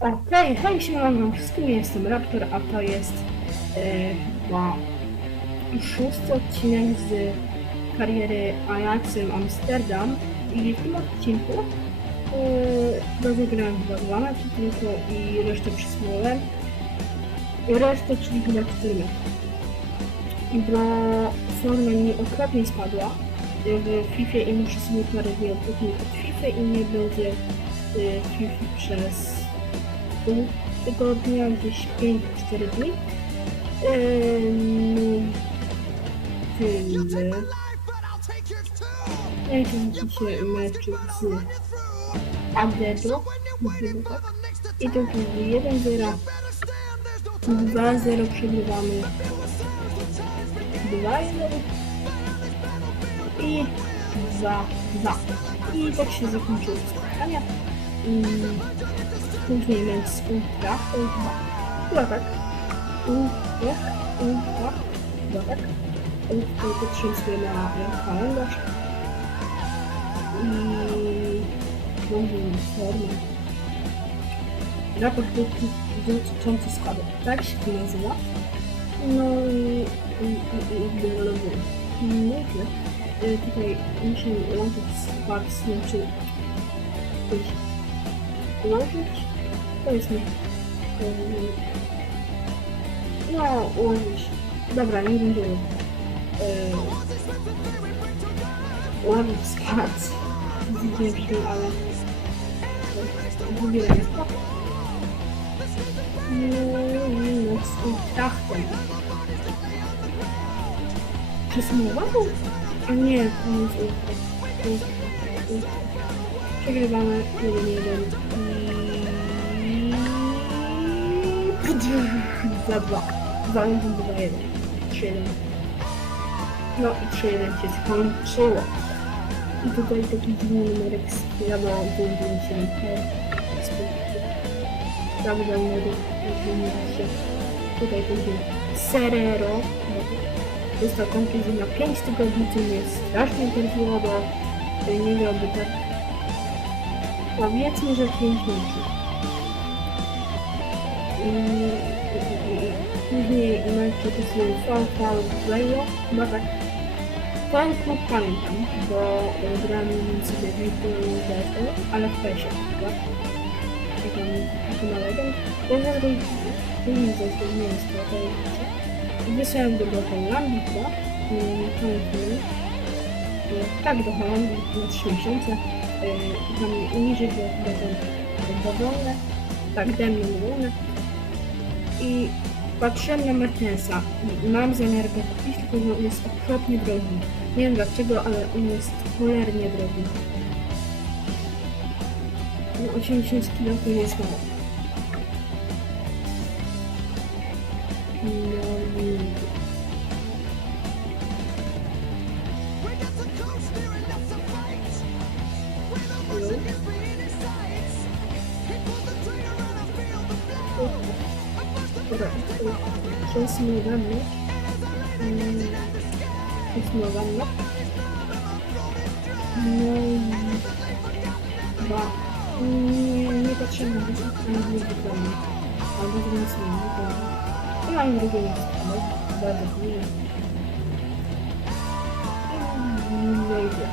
Hej, hej, siemano wszystkim, jestem Raptor, a to jest e, chyba szósty odcinek z kariery Ajaxem Amsterdam i w tym odcinku rozegrałem chyba dwa tylko i resztę przysłałem. Resztę, czyli chyba cztery mecze. Bo forma mi okropnie spadła w FIFA i muszę sobie parę dni od FIFA i nie będzie e, FIFA przez pół tygodnia, gdzieś 5-4 dni. Tyle. Ja kończycie meczu z Adedo, chyba tak. I to będzie 1-0, 2-0 przegrywamy, 2-1 i 2-2. I tak się zakończyło spotkania. Mm, Później z Ultra, Ultra, chyba tak. Ultra, Ultra, chyba tak. Patrzyłem sobie na kalendarz. I mówię formę. Raport dotyczący składu. Tak się to nazywa. No i i i i development. No i tyle. Y, Tutaj muszę łączyć z Bugs, znaczy coś ułożyć. To jest mi. Ym, No, ułożyć. Dobra, nie będę yy, ułożyć skład. Widzicie, ale wybieram skład. No, z Ultrachtem. Przesumowało? A nie, to nie jest Przegrywamy 1-1 i... za 2. 2 1 2 1 3 1 No i 3 1 się skończyło. I tutaj taki dziwny numerek z 997 Prawy dał numerek 997 Tutaj będzie Serero. Dostał kontuzję na 5 tygodni, co mnie strasznie interesowało, nie miałby tak Powiedzmy, że 5 meczów. Mm, Później mecze to są VV Rayo, chyba tak. Ten klub pamiętam, bo y, grałem sobie w DFL, ale w PESie, tak? I tam jako na legend. Ja zazwyczaj nie zazwyczaj nie jest to, to jest Wysłałem do go Holandii, chyba. Mm, Pamiętam. Tak, do Holandii na 3 miesiące. Tam niżej tam dowolne, tak, Demian wolne. I patrzyłem na Mertensa. Mam zamiar go kupić, tylko on jest okropnie drogi. Nie wiem dlaczego, ale on jest cholernie drogi. No 80 kg to nie jest mało. No i... Dobra, przesmowamy. Przesmowamy. No i... Dwa. Nie, nie patrzymy na to, co nie było wybrane. Albo to nic nie było. To mam drugie miejsce, no. Bardzo fajnie. I wejdzie.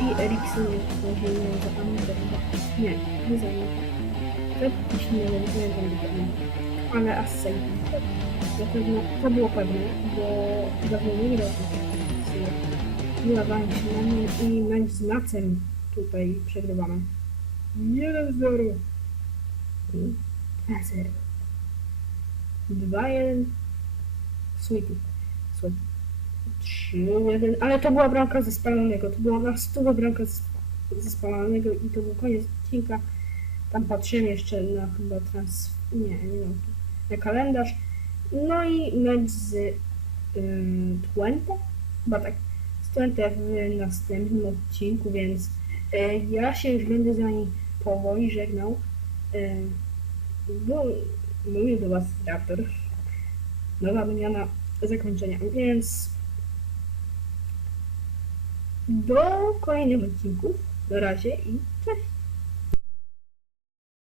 I Eriksen jest może nie za Amsterdam. Nie, nie za nie nie. Ale Assay. Na pewno to było pewne, bo dawno nie grał Wylawałem się na i mecz z Macem tutaj przegrywamy. 1-0. 2-0. 2-1. Sweetie. Sweetie. 3-1. Ale to była bramka ze spalonego. To była na stówę bramka ze, spalonego i to był koniec odcinka. Tam patrzyłem jeszcze na chyba trans... Nie, nie wiem. Kalendarz. No i mecz z y, Twente. Chyba tak. Z Twente w następnym odcinku, więc y, ja się już będę z wami powoli żegnał. Y, bo mówię do was Raptor. Nowa wymiana zakończenia, więc do kolejnych odcinków. Na razie i!